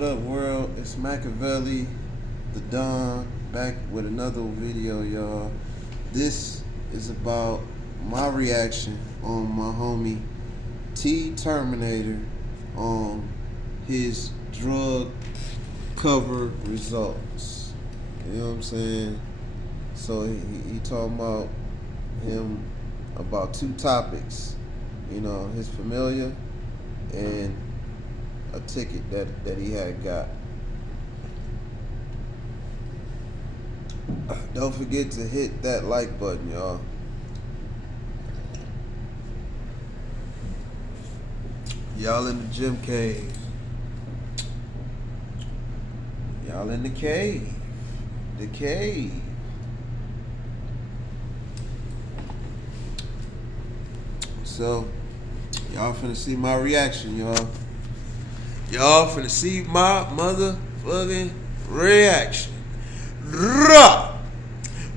What up, world? It's Machiavelli, the Don, back with another video, y'all. This is about my reaction on my homie Terminator on his drug cover results. You know what I'm saying? So he talking about him about two topics. You know, his familiar and a ticket that he had got. Don't forget to hit that like button, y'all. Y'all in the gym cave. Y'all in the cave. The cave. So, y'all finna see my reaction, y'all. Y'all finna see my motherfucking reaction. Ruh!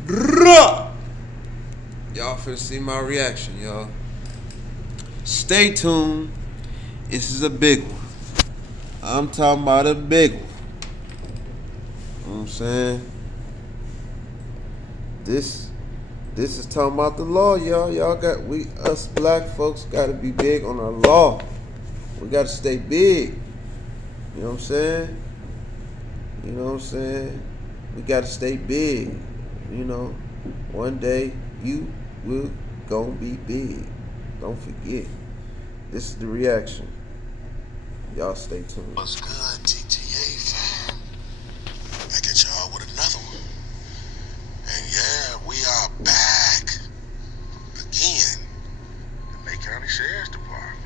Ruh! Y'all finna see my reaction, y'all. Stay tuned. This is a big one. I'm talking about a big one. You know what I'm saying? This is talking about the law, y'all. Us black folks gotta be big on our law. We gotta stay big. You know what I'm saying? You know what I'm saying? We gotta stay big. You know, one day you will gonna be big. Don't forget. This is the reaction. Y'all stay tuned. What's good, TTA fam? Back at y'all with another one. And yeah, we are back again. The Lake County Sheriff's Department.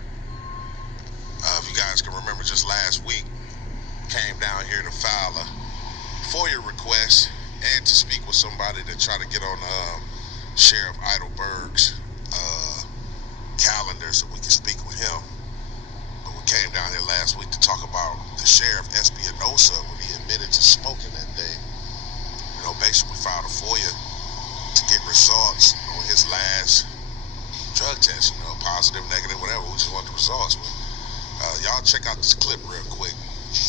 If you guys can remember, just last week, came down here to file a FOIA request and to speak with somebody to try to get on Sheriff Eidelberg's calendar so we can speak with him. But we came down here last week to talk about the Sheriff Espinosa when he admitted to smoking that day. You know, basically filed a FOIA to get results on his last drug test, you know, positive, negative, whatever. We just want the results. Y'all check out this clip real quick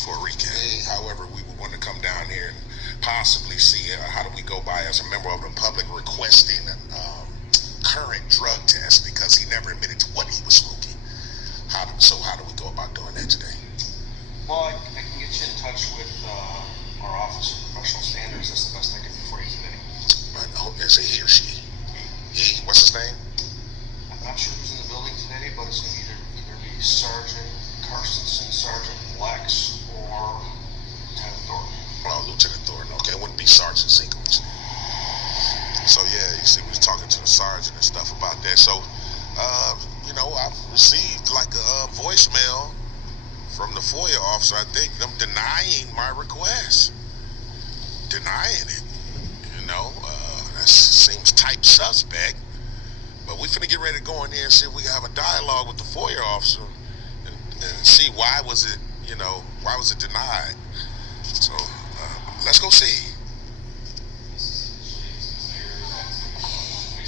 for a recap. However, we would want to come down here and possibly see how do we go by as a member of the public requesting a current drug test because he never admitted to what he was smoking. How do we go about doing that today? Well, I can get you in touch with our Office of Professional Standards. That's the best I can do for you today. Is it he or she? He? What's his name? I'm not sure who's in the building today, but it's going to either be Sergeant Carstensen, Sergeant Lex, or Lieutenant Thornton. Well, Lieutenant Thornton. Okay, it wouldn't be Sergeant Zinkovich. So yeah, you see, we was talking to the sergeant and stuff about that. So, you know, I've received like a voicemail from the FOIA officer. I think them denying my request, denying it. You know, that seems type suspect. But we finna get ready to go in there and see if we can have a dialogue with the FOIA officer and see why was it denied. So let's go see.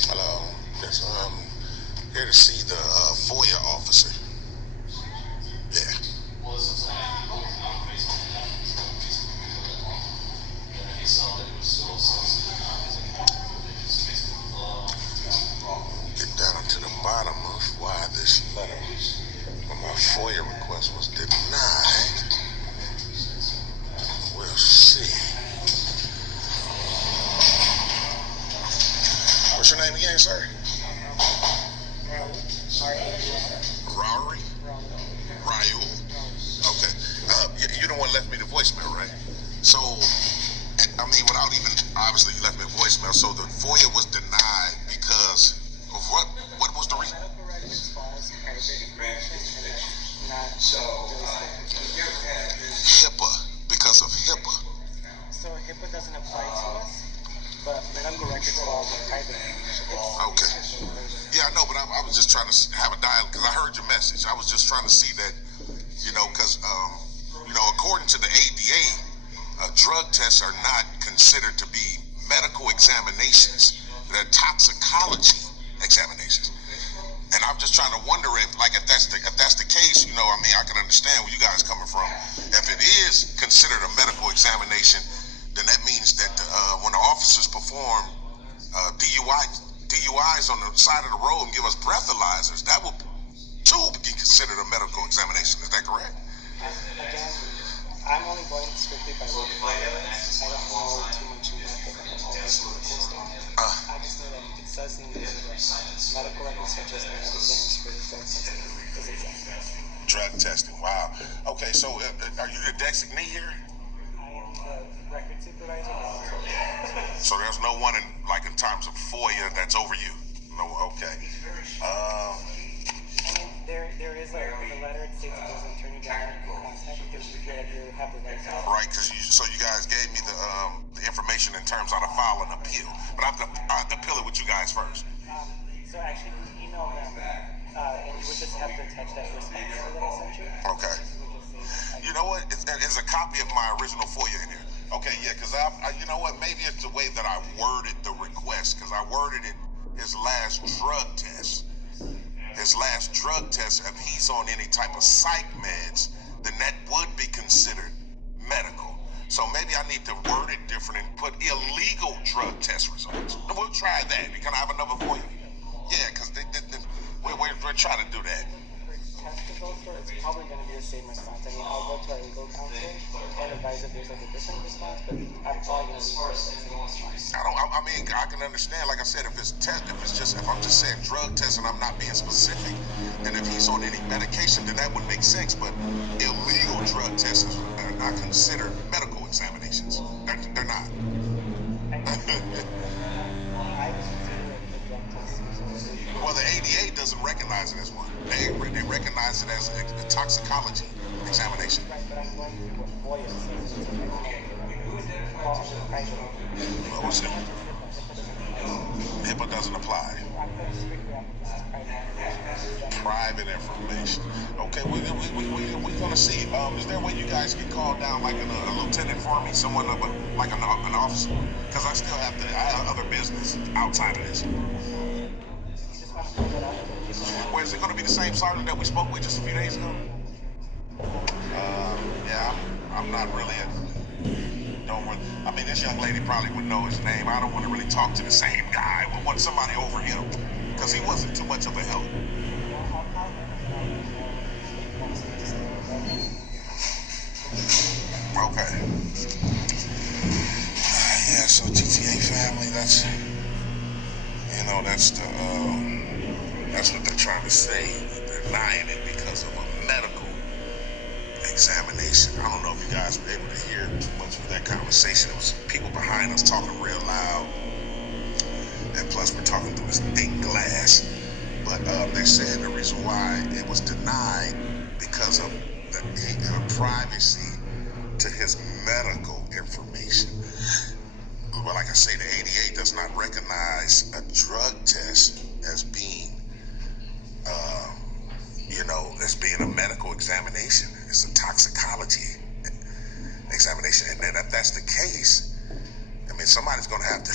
Hello. Yes, here to see the FOIA officer. Yeah. Get down to the bottom of why this letter on my FOIA request was denied. We'll see. What's your name again, sir? Raul? Raul. Okay. You don't want to left me the voicemail, right? So, I mean, without even, obviously you left me a voicemail, so the FOIA was denied because of what? What was the reason? Medical records falls HIPAA, because of HIPAA. So HIPAA doesn't apply to us, but medical records falls in private. Okay. Yeah, I know, but I was just trying to have a dialogue because I heard your message. I was just trying to see that, you know, because, you know, according to the ADA, drug tests are not considered to be medical examinations. They're toxicology examinations. And I'm just trying to wonder if that's the case, you know, I mean, I can understand where you guys coming from. If it is considered a medical examination, then that means that when the officers perform DUIs on the side of the road and give us breathalyzers, that will too be considered a medical examination. Is that correct? Again, I'm only going strictly by what I don't know too much about the medical system. I just know that it does seem that medical records such as lab exams for drug testing is exempt. Drug testing. Wow. Okay, so are you the designee here? I am the record supervisor. So there's no one in terms of FOIA that's over you. No. Okay. I mean, there is like in the letter it states that there's an attorney general contact if you feel like you have the right to. Right, because you guys gave me the information in terms of how to file an appeal, but I have to appeal it with you guys first. So actually, you email them, and you would just have to attach that response that I sent you. Okay. You know what? There's a copy of my original FOIA in here. Okay, yeah, because you know what? Maybe it's the way that I worded the request, because I worded it his last drug test. His last drug test, if he's on any type of psych meds, then that would be considered medical. So maybe I need to word it different and put illegal drug test results. We'll try that. Can I have another FOIA? Yeah, because we're trying to do that. For test results, though, it's probably going to be the same response. I mean, I'll go to our legal counsel and advise if there's like a different response, but I'm probably going to leave the same response. I can understand, like I said, if I'm just saying drug test and I'm not being specific, and if he's on any medication, then that would make sense, but illegal drug tests are not considered medical examinations. They're not. Well, the ADA doesn't recognize it as one. They recognize it as a toxicology examination. Right, but I'm going through what FOIA says. What was it? HIPAA doesn't apply. Private information. Okay, we're gonna see. Is there a way you guys can call down like a lieutenant for me, someone like an officer? Because I have other business outside of this. Well, is it going to be the same sergeant that we spoke with just a few days ago? Yeah, I'm not really. This young lady probably would know his name. I don't want to really talk to the same guy. I want somebody over him because he wasn't too much of a help. Okay. Yeah, so GTA family, that's what they're trying to say. They're denying it because of a medical examination. I don't know if you guys were able to hear too much of that conversation. It was people behind us talking real loud. And plus we're talking through this thick glass. But they're saying the reason why it was denied because of the privacy to his medical information. But like I say, the ADA does not recognize a drug test as being as being a medical examination. It's a toxicology examination. And then if that's the case, somebody's going to have to,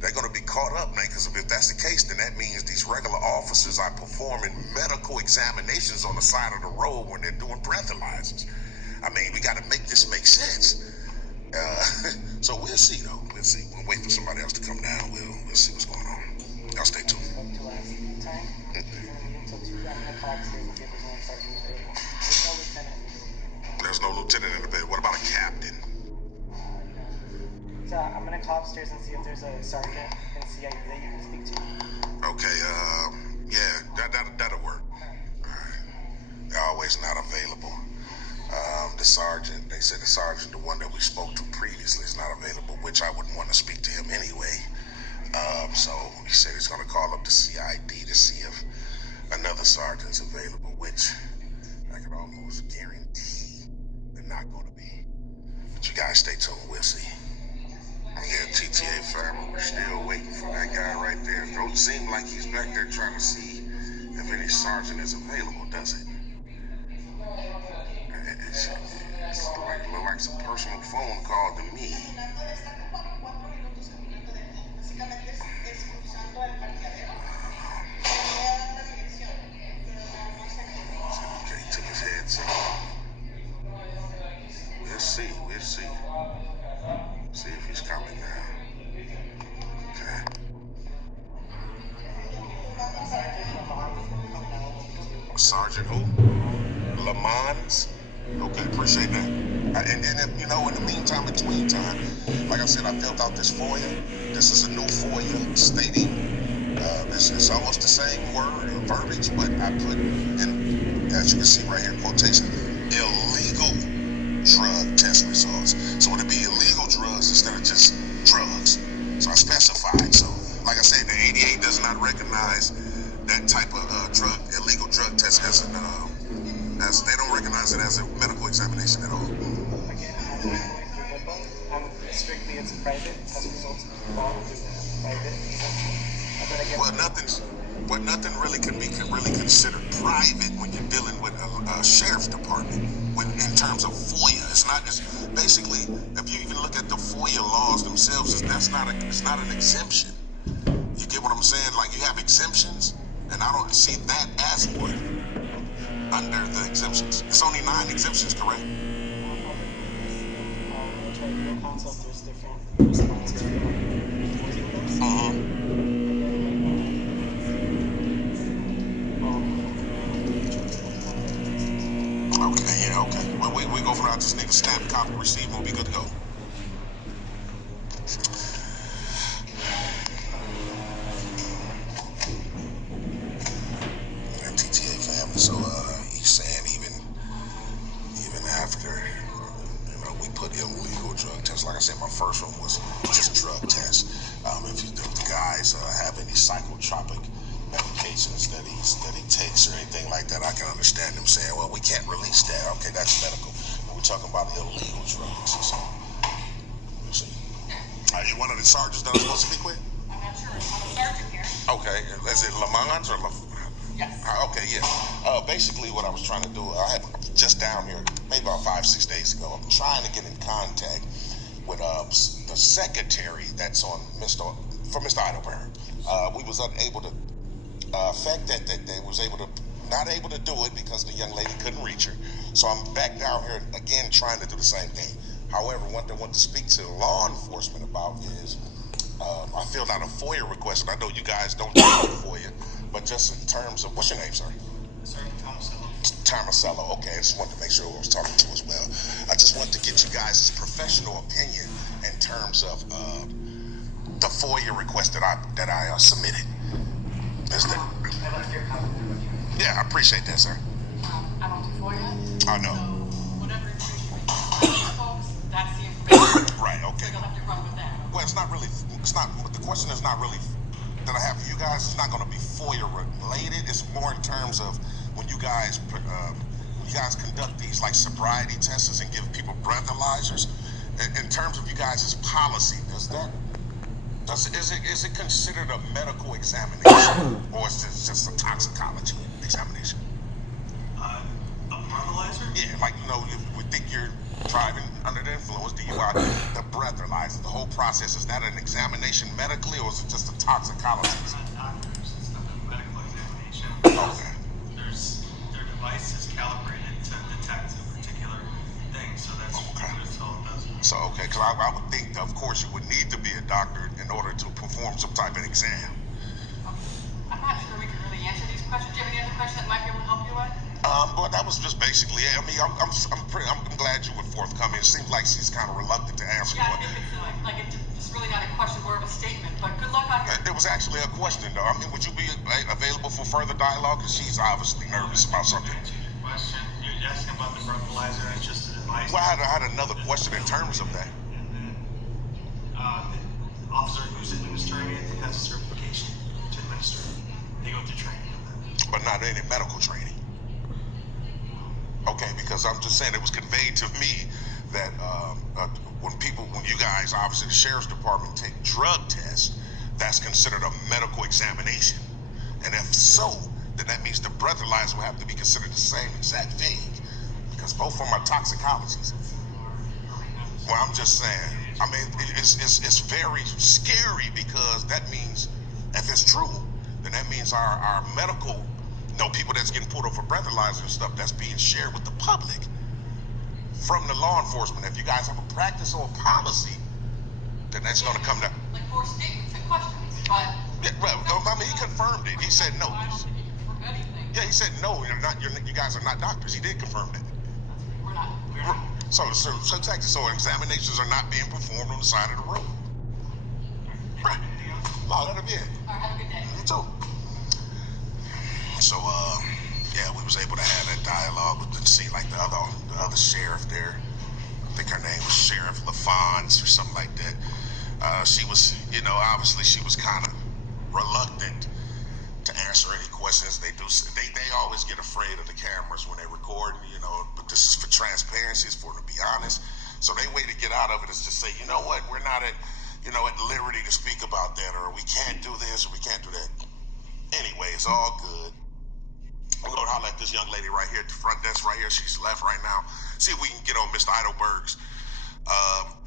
they're going to be caught up, man, because if that's the case, then that means these regular officers are performing medical examinations on the side of the road when they're doing breathalyzers. We got to make this make sense. So we'll see, though. We'll see. We'll wait for somebody else to come down. We'll see what's going on. Y'all stay tuned. There's no lieutenant in the bed. What about a captain? So I'm gonna call upstairs and see if there's a sergeant and CID that you can speak to. Okay, yeah, that'll work. Alright. They're always not available. The sergeant, they said the sergeant, the one that we spoke to previously, is not available, which I wouldn't want to speak to him anyway. So he said he's gonna call up the CID to see if another sergeant's available, which I can almost guarantee they're not gonna be. But you guys stay tuned, we'll see. Yeah, GTA family, we're still waiting for that guy right there. Don't seem like he's back there trying to see if any sergeant is available, does it? It's like some personal phone call to me. Okay, he took his headset off. We'll see. just see. See if he's coming now. Okay. Sergeant who? Lamons? Okay, appreciate that. And then, if, you know, in the meantime, between time, like I said, I filled out this FOIA. This is a new FOIA stating, it's almost the same word or verbiage, but I put in, as you can see right here, quotation, illegal drug test results. So it'd be illegal drugs instead of just drugs. So I specified. So, like I said, the ADA does not recognize that type of illegal drug test as an, as they don't recognize it as a medical examination at all. Again, I'm not going through HIPAA. I'm strictly, it's private. Test results fall through the private exemption. But again, well, nothing really can be really considered private when you're dealing with a sheriff's department. When in terms of FOIA, it's not. It's basically, if you even look at the FOIA laws themselves, it's not an exemption. You get what I'm saying? Like you have exemptions, and I don't see that as one under the exemptions. It's only 9 exemptions, correct? military legal counsel, there's different responses for Okay, yeah, okay. Well, we go for that. Just need a stamp, copy, receipt, and we'll be good to go. TTA family. So he's saying even after we put illegal drug tests. Like I said, my first one was just drug tests. If the guys have any psychotropic medications that he takes or anything like that, I can understand them saying, well, we can't release that. Okay, that's medical. But we're talking about illegal drugs. So we'll see. Are you one of the sergeants that I'm supposed to speak with? I'm not sure. I'm a sergeant here. Okay, is it Lamont or Yes. Okay, yeah. Basically, what I was trying to do, I had just down here maybe about 5-6 days ago. I'm trying to get in contact with the secretary that's on Mr. Idleberg. We was unable to affect that they was not able to do it because the young lady couldn't reach her. So I'm back down here again trying to do the same thing. However, what I want to speak to law enforcement about is I filled out a FOIA request, and I know you guys don't do FOIA, but just in terms of, what's your name, sir? Sergeant Tomasello. Tomasello, okay. I just wanted to make sure who I was talking to as well. I just wanted to get you guys' professional opinion in terms of the FOIA request that I submitted. Is that? I'd like to hear a copy of it. Yeah, I appreciate that, sir. I don't do FOIA. I know. So whatever information you provide these folks, that's the information. Right, So okay. you'll have to run with that. Well, the question is not really, that I have for you guys, it's not going to be FOIA related. It's more in terms of when you guys conduct these like sobriety tests and give people breathalyzers. In terms of you guys' policy, is it considered a medical examination or is this just a toxicology examination? A breathalyzer? Yeah, like you would think you're driving under the influence, DUI, the breathalyzer, the whole process, is that an examination medically or is it just a toxicology? It's not doctors, it's not a medical examination. Okay. Their device is calibrated to detect a particular thing, so that's all it does. So, okay, because I would think, of course, you would need to be a doctor in order to perform some type of exam. I'm not sure we can really answer these questions. Do you have any other questions that might be able to help you with? But that was just basically it. I mean, I'm glad you were forthcoming. It seems like she's kind of reluctant to answer. Yeah, I think it's really not a question, more of a statement. But good luck on your. It was actually a question, though. I mean, would you be available for further dialogue? Because she's obviously nervous about something. Question, you're asking about the breathalyzer, it's just a device. Well, I had another question in terms of that. And then the officer who's administering it has a certification to administer it. They go through training on that. But not any medical training. Okay, because I'm just saying it was conveyed to me that when you guys, obviously the sheriff's department, take drug tests, that's considered a medical examination. And if so, then that means the breathalyzer will have to be considered the same exact thing, because both of them are toxicologies. Well, I'm just saying, I mean, it's very scary because that means, if it's true, then that means our medical, people that's getting pulled over for breathalyzer and stuff, that's being shared with the public. from the law enforcement. If you guys have a practice or a policy, then that's going to come down. Like more statements and questions, but. Yeah, well, I mean, he confirmed it. He said no. I don't think he confirmed anything. Yeah, he said no. You're not. You guys are not doctors. He did confirm that. We're not. So examinations are not being performed on the side of the road. Right. No, that'll be it. All right, have a good day. You too. So, yeah, we was able to have that dialogue with the other sheriff there. I think her name was Sheriff LaFons or something like that. She was, obviously she was kind of reluctant to answer any questions. They always get afraid of the cameras when they record, but this is for transparency, it's for to be honest. So they way to get out of it is to say, you know what, we're not at liberty to speak about that, or we can't do this, or we can't do that. Anyway, it's all good. We're going to holler at this young lady right here at the front desk right here. She's left right now. See if we can get on Mr. Eidelberg's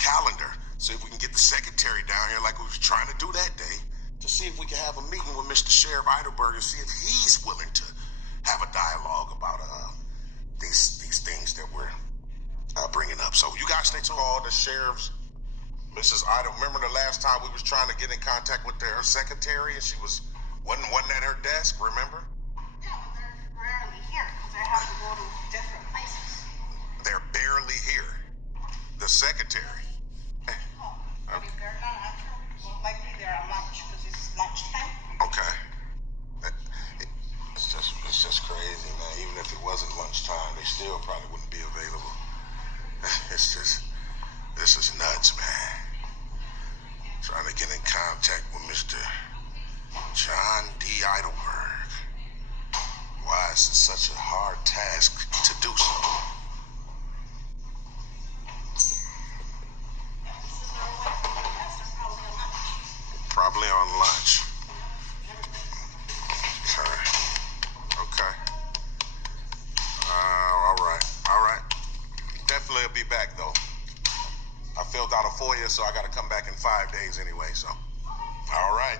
calendar. See if we can get the secretary down here like we was trying to do that day, to see if we can have a meeting with Mr. Sheriff Eidelberg and see if he's willing to have a dialogue about these things that we're bringing up. So you guys stay tuned. All the sheriffs, Mrs. Idle. Remember the last time we was trying to get in contact with her secretary and she wasn't at her desk, remember? Yeah, but they're rarely here because they have to go to different places. They're barely here. The secretary. But if they're not answering, most likely they're on lunch because it's lunchtime. Okay. It's just crazy, man. Even if it wasn't lunchtime, they still probably wouldn't be available. This is nuts, man. Trying to get in contact with Mr. John D. Eidelberg. Why is it such a hard task to do so? Probably on lunch. Okay. All right. Definitely will be back though. I filled out a FOIA, so I got to come back in 5 days anyway. So, all right.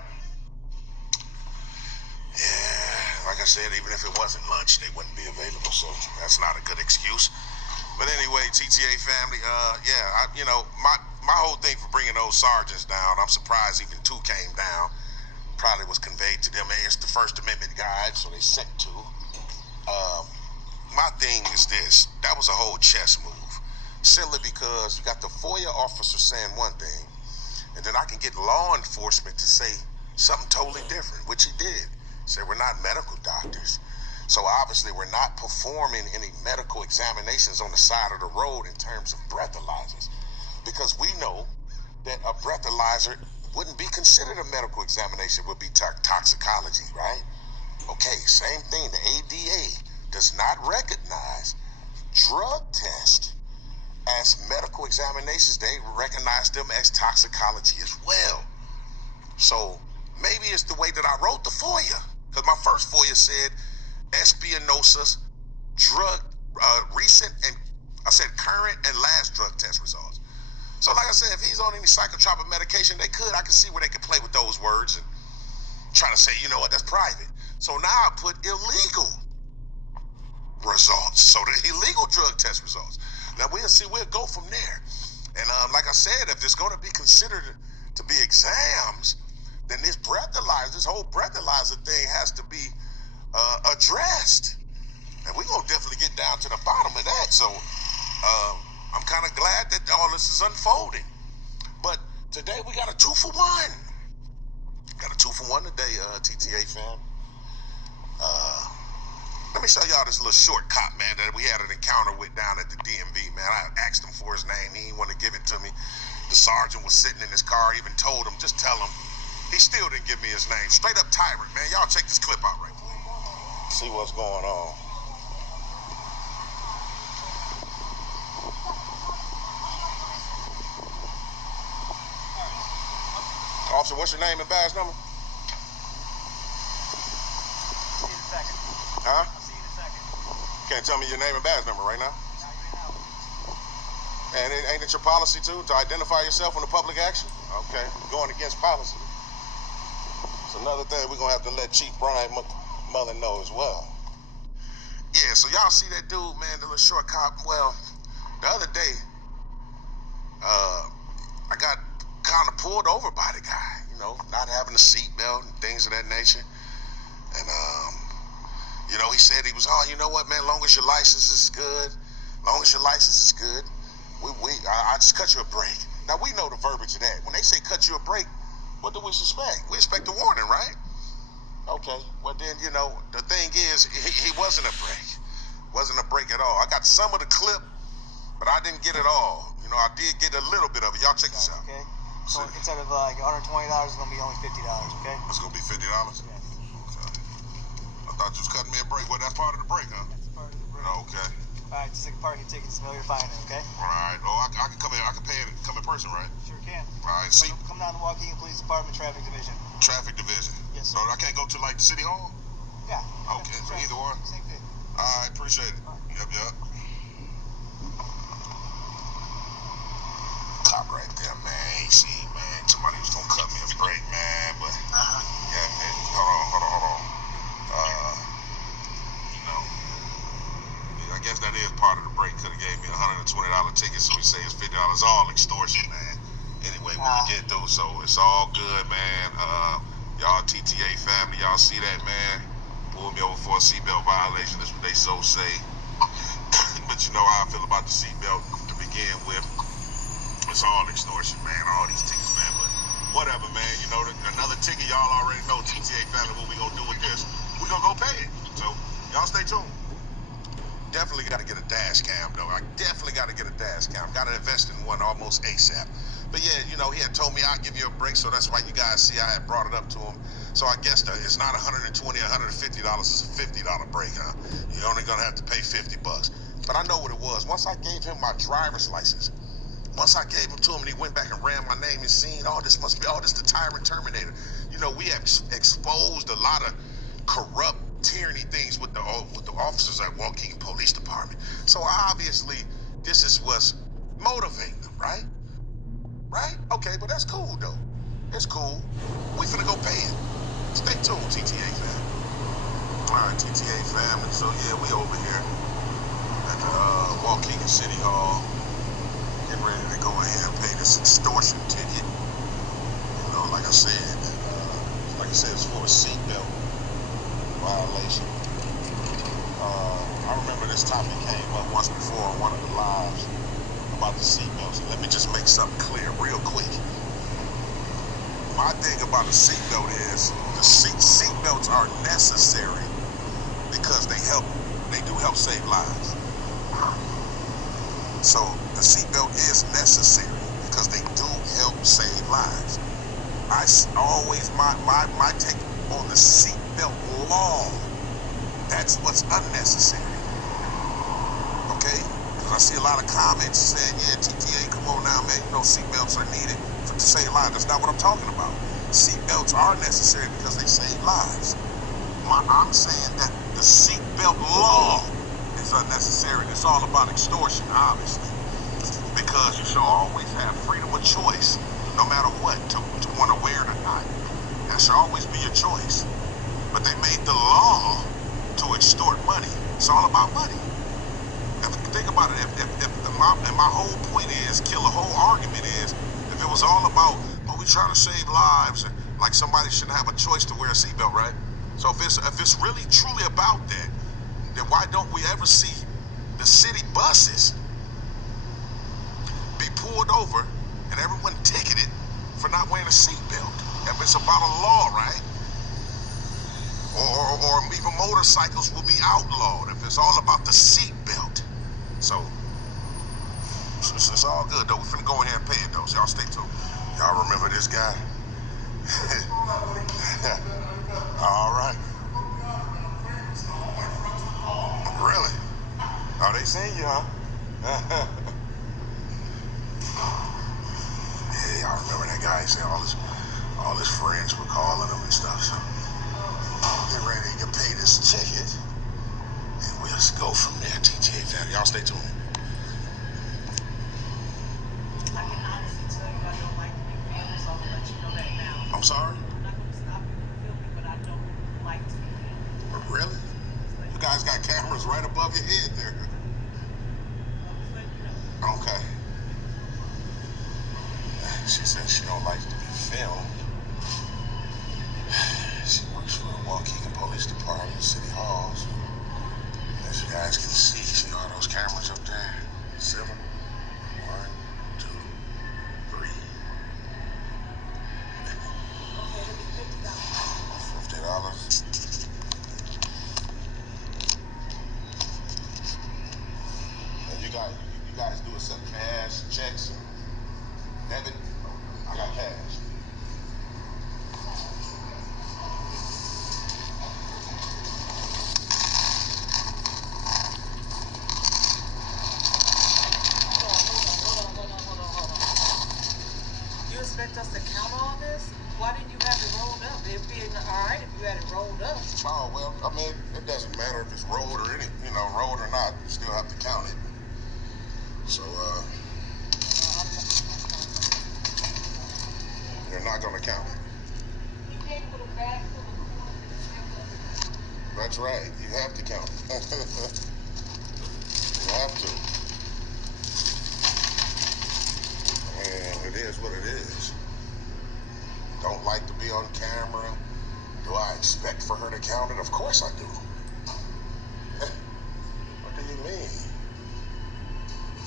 Yeah, like I said, even if it wasn't lunch, they wouldn't be available. So that's not a good excuse. But anyway, TTA family, my whole thing for bringing those sergeants down, I'm surprised even 2 came down. Probably was conveyed to them. Hey, it's the First Amendment guide, so they sent 2. My thing is this. That was a whole chess move. Simply because you got the FOIA officer saying one thing, and then I can get law enforcement to say something totally different, which he did. He said, we're not medical doctors. So obviously we're not performing any medical examinations on the side of the road in terms of breathalyzers. Because we know that a breathalyzer wouldn't be considered a medical examination, would be toxicology, right? Okay, same thing. The ADA does not recognize drug tests as medical examinations. They recognize them as toxicology as well. So maybe it's the way that I wrote the FOIA. Because my first FOIA said Espinosa's drug, recent and I said current and last drug test results. So like I said, if he's on any psychotropic medication, I can see where they could play with those words and try to say, you know what, that's private. So now I put illegal results. So the illegal drug test results. Now we'll go from there. And like I said, if it's going to be considered to be exams, then this whole breathalyzer thing has to be addressed. And we're going to definitely get down to the bottom of that. So I'm kind of glad that all this is unfolding. But today we got a 2-for-1. Got a 2-for-1 today, TTA fam. Let me show y'all this little short cop, man, that we had an encounter with down at the DMV, man. I asked him for his name. He didn't want to give it to me. The sergeant was sitting in his car. I even told him, just tell him. He still didn't give me his name. Straight up tyrant, man. Y'all check this clip out right quick. See what's going on. Officer, what's your name and badge number? See you in a second. Huh? I'll see you in a second. Can't tell me your name and badge number right now. And ain't it your policy, too, to identify yourself in a public action? Okay, going against policy. It's another thing we're going to have to let Chief Brian Mullen know as well. Yeah, so y'all see that dude, man, the little short cop? Well, The other day, I got kind of pulled over by the guy, you know, not having a seatbelt and things of that nature. And, you know, he said he was, oh, you know what, man, long as your license is good, I just cut you a break. Now, we know the verbiage of that. When they say cut you a break, what do we suspect? We expect a warning, right? Okay, well then, you know, the thing is, he wasn't a break. Wasn't a break at all. I got some of the clip, but I didn't get it all. You know, I did get a little bit of it. Y'all check this out. Okay. So instead of like $120, it's gonna be only $50. Okay. It's gonna be $50. Yeah. Okay. I thought you was cutting me a break. Well, that's part of the break, huh? That's part of the break. Okay. All right, just take a parking ticket, smell your fine, okay? All right. Oh, I can come in. I can pay it. Come in person, right? Sure can. All right. See, Come down to Waukegan Police Department Traffic Division. traffic division. Yes, So sir. I can't go to like the city hall. Yeah. Okay. That's So right. either one. Same thing. All right. Appreciate it. Yep. Cop right there, man. Ain't seen, man. Somebody was gonna cut me a break, man. But yeah, man. Hold on. You know, I guess that is part of the break. Could have gave me a $120 ticket, so he say it's $50. All extortion, man. Anyway, we can get through, so it's all good, man. Y'all TTA family, y'all see that, man? Pulled me over for a seatbelt violation. That's what they so say. But you know how I feel about the seatbelt to begin with. It's all extortion, man. All these tickets, man. But whatever, man. You know, another ticket, y'all already know. TTA family, what we gonna do with this? We gonna go pay it. So y'all stay tuned. Definitely got to get a dash cam, though. I definitely got to get a dash cam. Got to invest in one almost ASAP. But yeah, you know, he had told me I'd give you a break, so that's why you guys see I had brought it up to him. So I guess it's not $120 or $150, it's a $50 break, huh? You're only gonna have to pay $50. But I know what it was. Once I gave him my driver's license, once I gave him to him and he went back and ran my name and seen, this the tyrant Terminator. You know, we have exposed a lot of corrupt tyranny things with the officers at Waukegan Police Department. So obviously, this is what's motivating them, right? Right? Okay, but that's cool, though. It's cool. We finna go pay it. Stay tuned, TTA family. All right, TTA family. So yeah, we over here at the Waukegan City Hall, getting ready to go ahead and pay this extortion ticket. You know, like I said, it's for a seatbelt violation. I remember this topic came up once before on one of the lives about the seatbelts. Let me just make something clear real quick. My thing about the seatbelt is the seatbelts are necessary because they do help save lives. So the seatbelt is necessary because they do help save lives. I always, my take on the seatbelt law, that's what's unnecessary. Okay? Because I see a lot of comments saying, yeah, TTA, come on now, man, you know seatbelts are needed to save lives. That's not what I'm talking about. Seatbelts are necessary because they save lives. I'm saying that the seatbelt law is unnecessary. It's all about extortion, obviously. Because you should always have freedom of choice, no matter what, to want to wear it or not. That should always be your choice. But they made the law to extort money. It's all about money. If you think about it, my whole point is, the whole argument is, if it was all about, we trying to save lives, and like somebody shouldn't have a choice to wear a seatbelt, right? So if it's really truly about that, then why don't we ever see the city buses be pulled over and everyone ticketed for not wearing a seatbelt? If it's about a law, right? Or even motorcycles will be outlawed if it's all about the seatbelt. So it's all good, though. We're finna go ahead and pay it, though. So y'all stay tuned. Y'all remember this guy? All right. Really? Oh, they seen you, huh? Yeah, y'all remember that guy? He said all his friends were calling him and stuff. So get ready to pay this ticket, and we'll just go from there. TTA family, y'all stay tuned. I can honestly tell you I don't like to be filmed, so I'm gonna let you know that now. I'm sorry? I'm not gonna stop you from filming, but I don't like to be filmed. Really? You guys got cameras right above your head there. Just let you know. She says she don't like to be filmed. She works for the Waukegan Police Department, City Hall. So as you guys can see all those cameras up there. 7, 1, 2, 3. $50. And you guys do accept cash, checks, and debit. I got cash. You expect us to count all this? Why didn't you have it rolled up? It'd be alright if you had it rolled up. Oh, well, I mean, it doesn't matter if it's rolled or rolled or not. You still have to count it. So, you're not gonna count it. You came with a bag full of coins. That's right. You have to count it. You have to. And it is what it is. Don't like to be on camera. Do I expect for her to count it? Of course I do. What do you mean?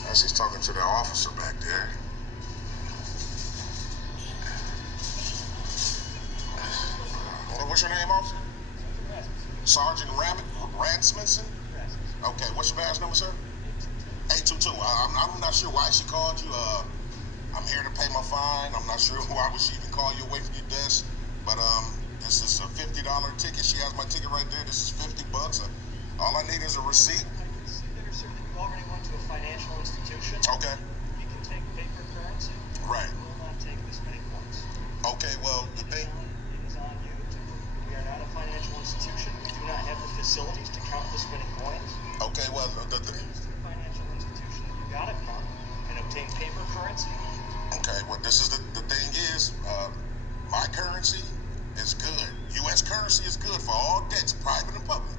As he's talking to the officer back there. What's your name, officer? Sergeant Ransmanson? Okay, what's your badge number, sir? 822. I'm not sure why she called you. I'm here to pay my fine. I'm not sure why would she even call you away from your desk. But this is a $50 ticket. She has my ticket right there. This is $50. All I need is a receipt. I consider, sir, that you already went to a financial institution. Okay. You can take paper currency. Right. You will not take this many points. Okay, well, the thing. It is on you to prove that we are not a financial institution. We do not have the facilities to count this many coins. Okay, well, To the financial institution that you gotta come and obtain paper currency. okay, well, this is the thing is, my currency is good. U.S. currency is good for all debts, private and public.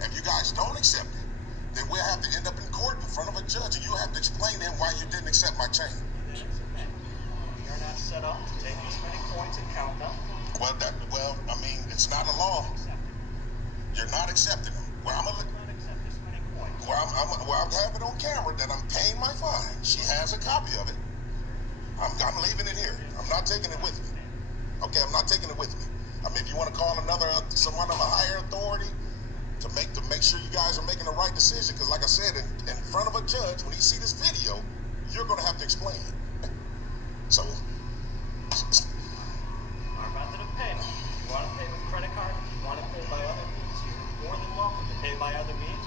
If you guys don't accept it, then we'll have to end up in court in front of a judge, and you have to explain to him why you didn't accept my change. That is okay. We are not set up to take this many coins and count them. Well, I mean, it's not a law. You're not accepting them. Well, We will not accept this many coins. I'm having it on camera that I'm paying my fine. She has a copy of it. I'm leaving it here. I'm not taking it with me. Okay, I'm not taking it with me. I mean, if you want to call someone of a higher authority to make sure you guys are making the right decision, because like I said, in front of a judge, when he see this video, you're going to have to explain it. So, Our method of payment. If you want to pay with credit card, if you want to pay by other means, you're more than welcome to pay by other means.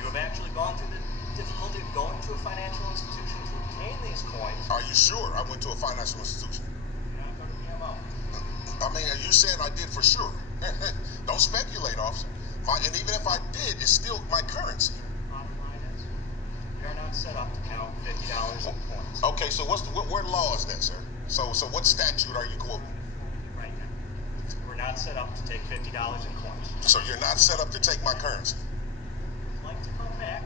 You have actually gone through the difficulty of going to a financial institution to obtain these coins. are you sure I went to a financial institution? You not go to BMO. I mean, are you saying I did for sure? Don't speculate, officer. And even if I did, it's still my currency. Bottom line is, we are not set up to count $50 in coins. Okay, so where law is that, sir? So what statute are you quoting? Right now. We're not set up to take $50 in coins. So you're not set up to take my currency. I'd like to come back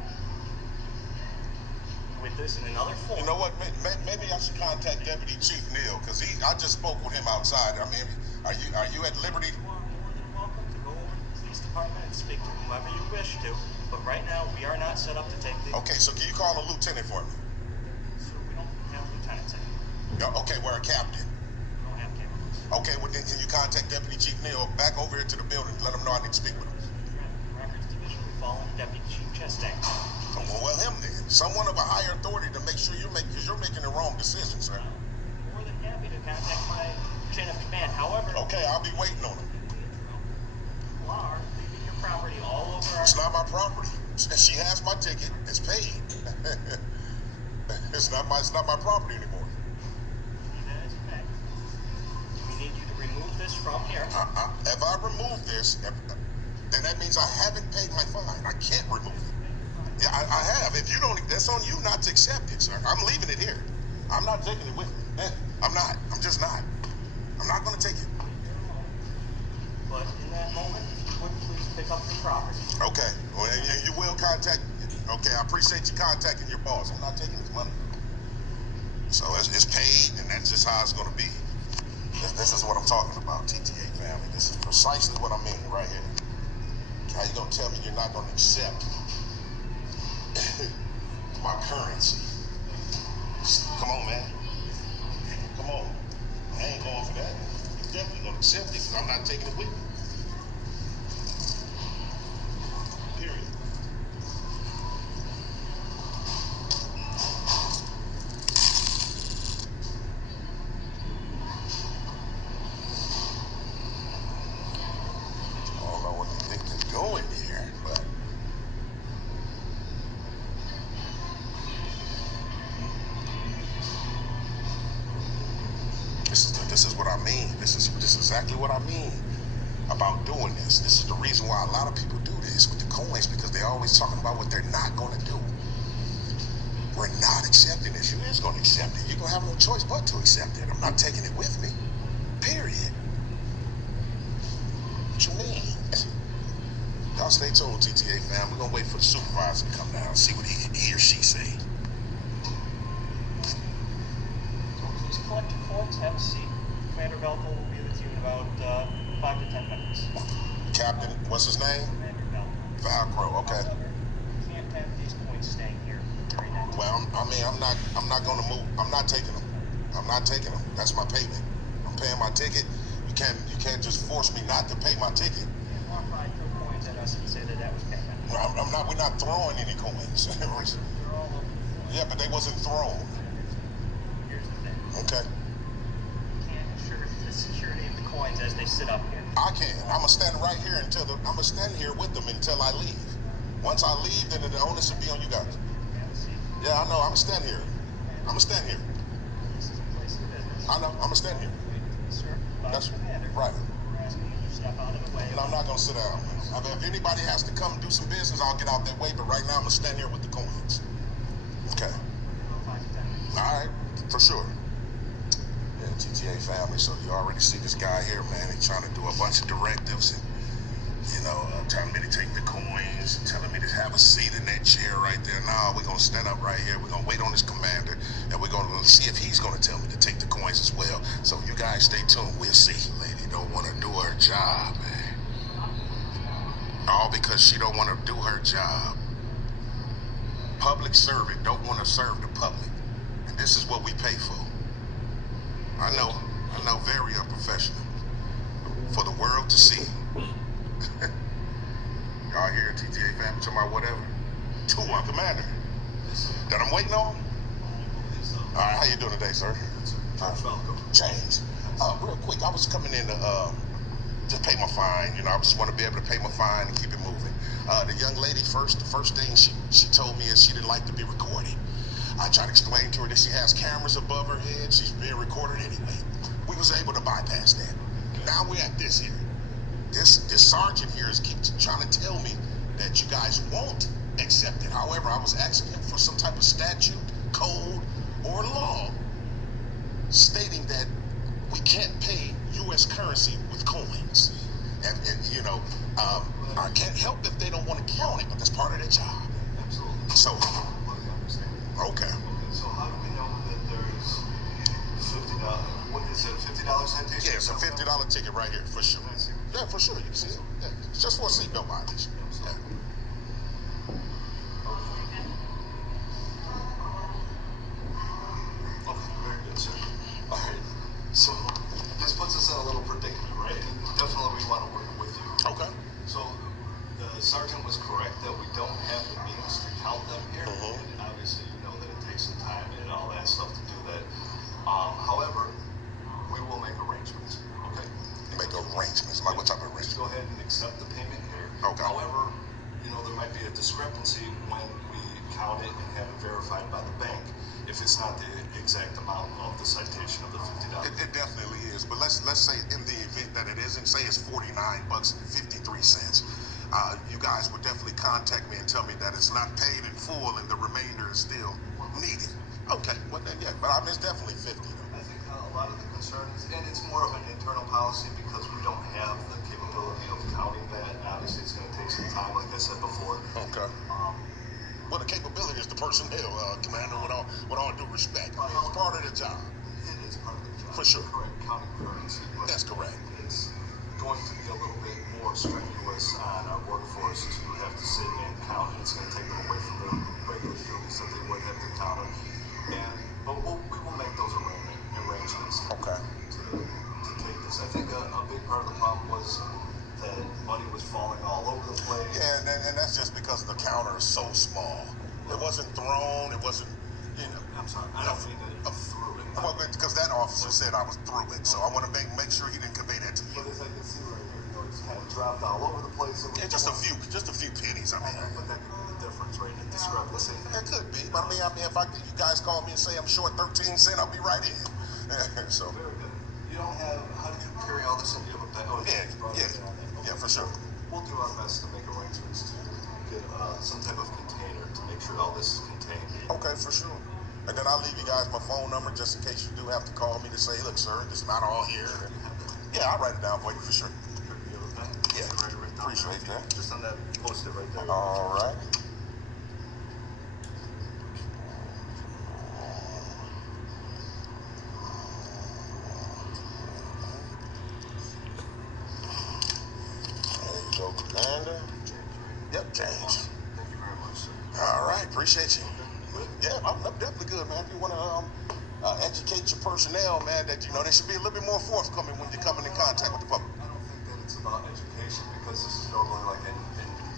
with this in another form. You know what? Maybe I should contact Deputy Chief Neal, because I just spoke with him outside. I mean, are you at liberty? You are more than welcome to go over to the police department and speak to whomever you wish to, but right now we are not set up to take the. Okay, so can you call a lieutenant for me? So we don't have lieutenants anymore. Yeah, okay, we're a captain. We don't have captains. Okay, well then can you contact Deputy Chief Neal back over here to the building and let him know I need to speak with him? Records division, we fall under Deputy Chief Chastain. Well, him then. Someone of a higher authority to make sure because you're making the wrong decision, sir. More than happy to contact my chain of command. However, Okay, I'll be waiting on him. you are leaving your property all over our. It's not my property. She has my ticket. It's paid. It's not my property anymore. That is a fact. We need you to remove this from here. If I remove this, then that means I haven't paid my fine. I can't remove it. Yeah, I have. If you don't, that's on you not to accept it, sir. I'm leaving it here. I'm not taking it with me. I'm not. I'm just not. I'm not going to take it. But in that moment, if you would please pick up your property. Okay. Well, and you will contact. Okay, I appreciate you contacting your boss. I'm not taking his money. So it's paid, and and that's just how it's going to be. This is what I'm talking about, TTA family. This is precisely what I mean right here. How you going to tell me you're not going to accept my currency? Come on, man. Come on. I ain't going for that. You're definitely going to accept it because I'm not taking it with me. Period. I don't know what they think they're doing here, but this is what I mean. This is exactly what I mean about doing this. This is the reason why a lot of people do this with the coins, because they're always talking about what they're not going to do. We're not accepting this. You is going to accept it. You're going to have no choice but to accept it. I'm not taking it with me. Period. What you mean? Y'all stay tuned, TTA fam. We're going to wait for the supervisor to come down and see what he or she say. Please collect your coins, have a seat. Commander Velko will be with you in about 5 to 10 minutes. Captain, what's his name? Commander Velko. Valcro, okay. However, you can't have these coins staying here during that time. Well, I'm not going to move. I'm not taking them. I'm not taking them. That's my payment. I'm paying my ticket. You can't just force me not to pay my ticket. You can't walk by, throw coins at us and say that was payment. We're not throwing any coins. They're all over the floor. Yeah, but they wasn't thrown. Here's the thing. Okay. You can't assure the security of the coins as they sit up here. I can. I'm gonna stand right here I'm gonna stand here with them until I leave. Once I leave, then the onus will be on you guys. Have a seat. Yeah, I know. I'm gonna stand here. I'm gonna stand here. This is a place of business. I know. I'm gonna stand here. Sir, That's Commander. right. We're asking you to step out of the way. And I'm not gonna sit down. I mean, if anybody has to come do some business, I'll get out that way. But right now, I'm gonna stand here with the coins. Okay. 5 to 10 minutes. All right. For sure. Yeah, TTA family. So you already see this guy here, man. He's trying to do a bunch of directives and, telling me to take the coins and telling me to have a seat in that chair right there. Nah, we're going to stand up right here. We're going to wait on this commander, and we're going to see if he's going to tell me to take the coins as well. So you guys stay tuned. We'll see. Lady don't want to do her job, man. All because she don't want to do her job. Public servant don't want to serve the public. And this is what we pay for. I know, very unprofessional. For the world to see. Y'all hear TTA family talking about whatever? To my commander. That I'm waiting on? Alright, how you doing today, sir? James. Real quick, I was coming in to just pay my fine. I just want to be able to pay my fine and keep it moving. The young lady the first thing she told me is she didn't like to be recorded. I tried to explain to her that she has cameras above her head. She's being recorded anyway. We was able to bypass that. Now we're at this here. This sergeant here is keep trying to tell me that you guys won't accept it. However, I was asking him for some type of statute, code, or law stating that we can't pay U.S. currency with coins. And I can't help if they don't want to count it, but that's part of their job. Absolutely. So, Completely understand. okay. So how do we know that there's $50? What is it? $50 citation? Yeah, it's a $50 ticket right here for sure. Yeah, for sure. You can see it. Yeah. It's just for a seatbelt violation. Yeah. Okay, very good, sir. All right. So this puts us in a little predicament, right? And definitely we want to work with you. Okay. So the sergeant was correct that we don't have the means to count them here. Mhm. And obviously, you know that it takes some time and all that stuff to do that. However, we will make arrangements. Okay. Make arrangements. Like what type of Just arrangements? go ahead and accept the payment here. Okay. However, there might be a discrepancy when we count it and have it verified by the bank if it's not the exact amount of the citation of the $50. It definitely is. But let's say in the event that it isn't, say it's $49.53. You guys would definitely contact me and tell me that it's not paid in full and the remainder is still needed. Okay. Well then, yeah. But it's definitely 50. I think a lot of the concern is, and it's more of an internal policy because we don't have the capability of counting that. Obviously, it's going to take some time, like I said before. Okay. Well, the capability is the personnel, Commander, with all due respect. It's part of the job. It is. For sure. Correct, counting currency. But That's correct. it's going to be a little bit more strenuous on our workforce to have to sit and count. It's going to take them away from their regular duties that they would have to count. But we will make those arrangements Okay. to take this. I think a big part of the problem was that money was falling all over the place. Yeah, and that's just because the counter is so small. It wasn't thrown. It wasn't, you know. I'm sorry, I don't mean to through it. Well, because that officer said I was through it, so I want to make sure he didn't convey that to you. But as I can see right here, it's kind of dropped all over the place. Yeah, just a few pennies. I mean, But that could be the difference, right? The discrepancy. it could be. But I mean, if you guys call me and say I'm short 13 cents, I'll be right in. So. Very good. You don't have, how did you carry all this in? You have a bag? Oh, Yeah, you brought it down there. yeah, for sure. We'll do our best to make arrangements to get some type of container to make sure all this is contained. Okay, for sure. And then I'll leave you guys my phone number just in case you do have to call me to say, look, sir, this is not all here. Yeah, I'll write it down for you for sure. Yeah, appreciate that. Just on that post-it right there. All right. There you go, Commander. Yep, James. Thank you very much, sir. All right, appreciate you. Yeah, I'm definitely good, man. If you want to educate your personnel, man, that, you know, they should be a little bit more forthcoming when you're coming in contact with the public. I don't think that it's about education because this is normally like an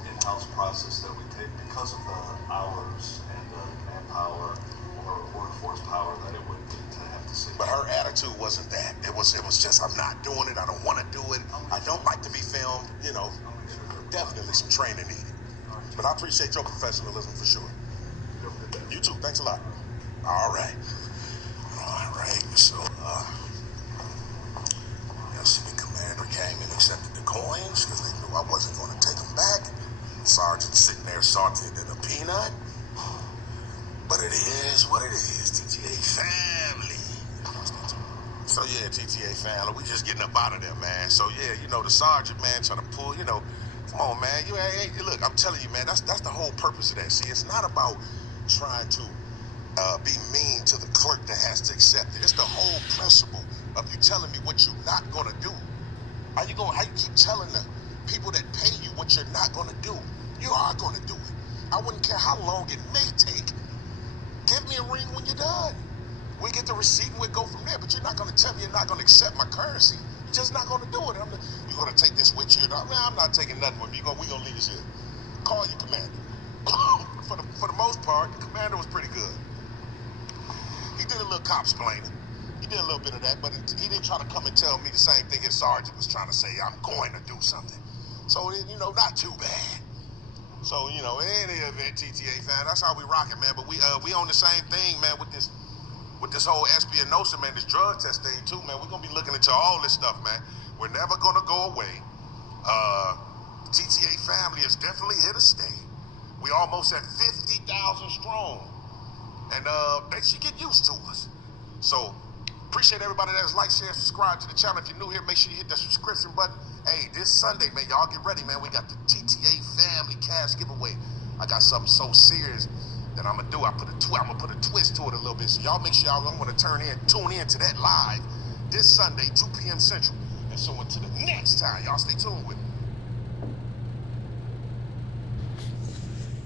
in-house process that we take because of the hours and the manpower or workforce power that it would be to have to see. But her attitude wasn't that. It was just, I'm not doing it. I don't want to do it. I don't like to be filmed. You know, definitely some training needed. But I appreciate your professionalism for sure. You too. Thanks a lot. All right. All right. So, yes, the commander came and accepted the coins because they knew I wasn't going to take them back. Sergeant sitting there salted in a peanut. But it is what it is. TTA family. So yeah, TTA family, we just getting up out of there, man. So yeah, you know, the sergeant, man, trying to pull, you know, come on, man. Look, I'm telling you, man, that's the whole purpose of that. See, it's not about trying to be mean to the clerk that has to accept it. It's the whole principle of you telling me what you're not gonna do. How you keep telling the people that pay you what you're not gonna do? You are gonna do it. I wouldn't care how long it may take. Give me a ring when you're done. We get the receipt and we go from there. But you're not gonna tell me you're not gonna accept my currency. You're just not gonna do it. You're gonna take this with you. Man, I'm not taking nothing with me. We gonna leave this here. Call your commander. For the most part, the commander was pretty good. He did a little cop splaining. He did a little bit of that, but he didn't try to come and tell me the same thing his sergeant was trying to say. I'm going to do something. So, you know, not too bad. So, you know, in any event, TTA fan, that's how we rocking, man. But we on the same thing, man, with this whole Espinosa, man, this drug test thing too, man. We're gonna be looking into all this stuff, man. We're never gonna go away. TTA family is definitely here to stay. We almost at 50,000 strong, and they should get used to us. So appreciate everybody that's like, share, subscribe to the channel. If you're new here, make sure you hit that subscription button. Hey, this Sunday, man, y'all get ready, man. We got the TTA family cash giveaway. I got something so serious that I'm gonna do. I'm gonna put a twist to it a little bit. So y'all make sure I'm gonna tune in to that live this Sunday, 2 p.m. Central. And so until the next time, y'all stay tuned with me.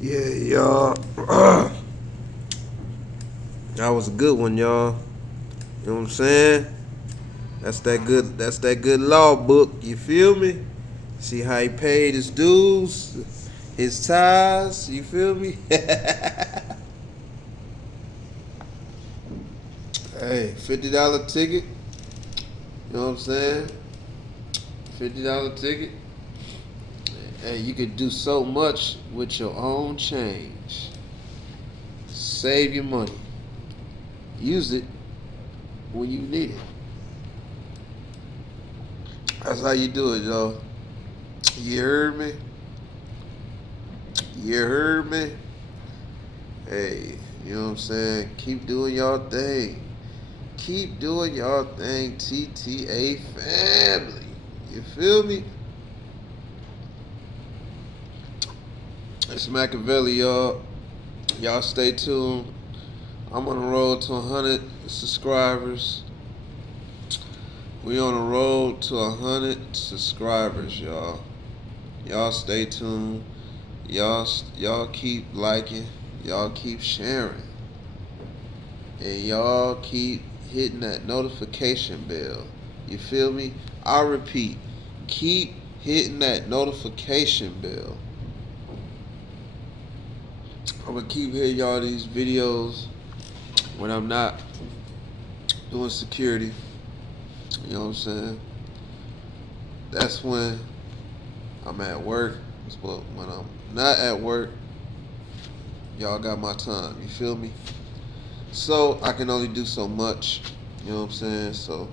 Yeah, y'all. That was a good one, y'all. You know what I'm saying? That's that good law book. You feel me? See how he paid his dues, his ties. You feel me? Hey, $50 ticket. You know what I'm saying? $50 ticket. Hey, you could do so much with your own change. Save your money. Use it when you need it. That's how you do it, y'all. You heard me? You heard me? Hey, you know what I'm saying? Keep doing y'all thing. Keep doing y'all thing, TTA family. You feel me? It's Machiavelli, y'all. Y'all stay tuned. I'm on the road to 100 subscribers. We on the road to 100 subscribers, y'all. Y'all stay tuned. Y'all keep liking. Y'all keep sharing. And y'all keep hitting that notification bell. You feel me? I repeat, keep hitting that notification bell. I'm gonna keep hitting y'all these videos when I'm not doing security. You know what I'm saying? That's when I'm at work. But when I'm not at work, y'all got my time. You feel me? So I can only do so much. You know what I'm saying? So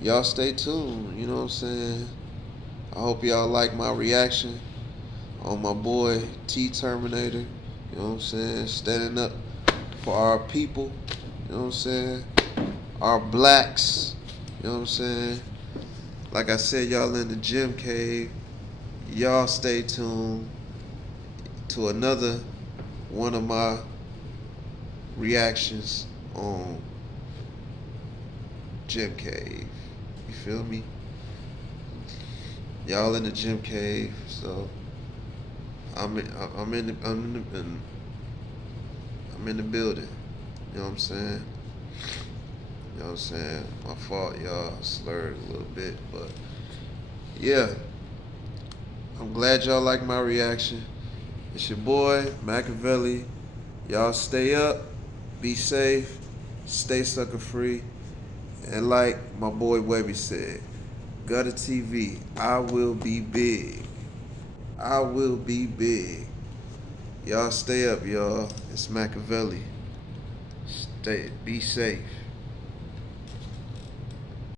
y'all stay tuned. You know what I'm saying? I hope y'all like my reaction on my boy Terminator. You know what I'm saying? Standing up for our people. You know what I'm saying? Our blacks. You know what I'm saying? Like I said, y'all in the gym cave. Y'all stay tuned to another one of my reactions on Gym Cave. You feel me? Y'all in the Gym Cave, so I'm in the building. You know what I'm saying? You know what I'm saying? My fault, y'all. I slurred a little bit, but yeah. I'm glad y'all like my reaction. It's your boy Machiavelli. Y'all stay up, be safe, stay sucker free, and like my boy Webby said, Gutter TV, I will be big. I will be big. Y'all stay up, y'all. It's Machiavelli. Be safe.